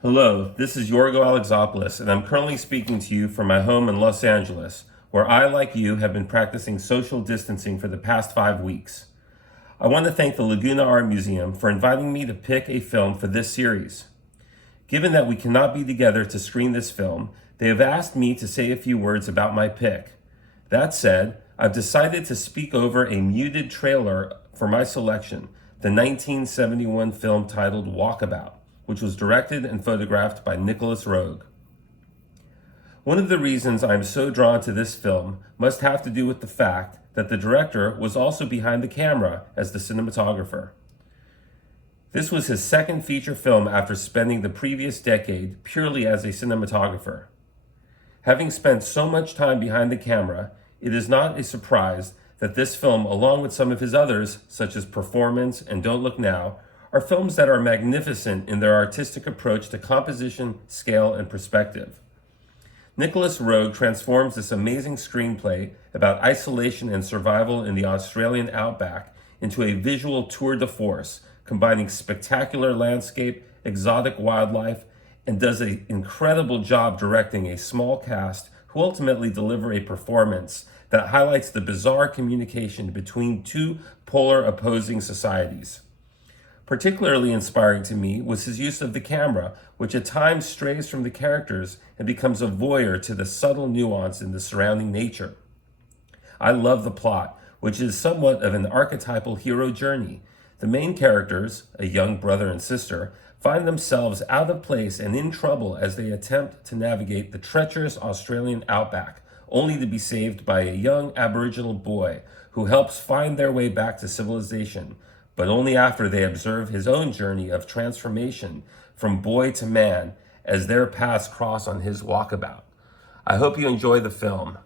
Hello, this is Yorgo Alexopoulos, and I'm currently speaking to you from my home in Los Angeles, where I, like you, have been practicing social distancing for the past 5 weeks. I want to thank the Laguna Art Museum for inviting me to pick a film for this series. Given that we cannot be together to screen this film, they have asked me to say a few words about my pick. That said, I've decided to speak over a muted trailer for my selection, the 1971 film titled Walkabout, which was directed and photographed by Nicholas Roeg. One of the reasons I am so drawn to this film must have to do with the fact that the director was also behind the camera as the cinematographer. This was his second feature film after spending the previous decade purely as a cinematographer. Having spent so much time behind the camera, it is not a surprise that this film, along with some of his others, such as Performance and Don't Look Now, are films that are magnificent in their artistic approach to composition, scale, and perspective. Nicholas Roeg transforms this amazing screenplay about isolation and survival in the Australian Outback into a visual tour de force, combining spectacular landscape, exotic wildlife, and does an incredible job directing a small cast who ultimately deliver a performance that highlights the bizarre communication between two polar opposing societies. Particularly inspiring to me was his use of the camera, which at times strays from the characters and becomes a voyeur to the subtle nuance in the surrounding nature. I love the plot, which is somewhat of an archetypal hero journey. The main characters, a young brother and sister, find themselves out of place and in trouble as they attempt to navigate the treacherous Australian outback, only to be saved by a young Aboriginal boy who helps find their way back to civilization, but only after they observe his own journey of transformation from boy to man as their paths cross on his walkabout. I hope you enjoy the film.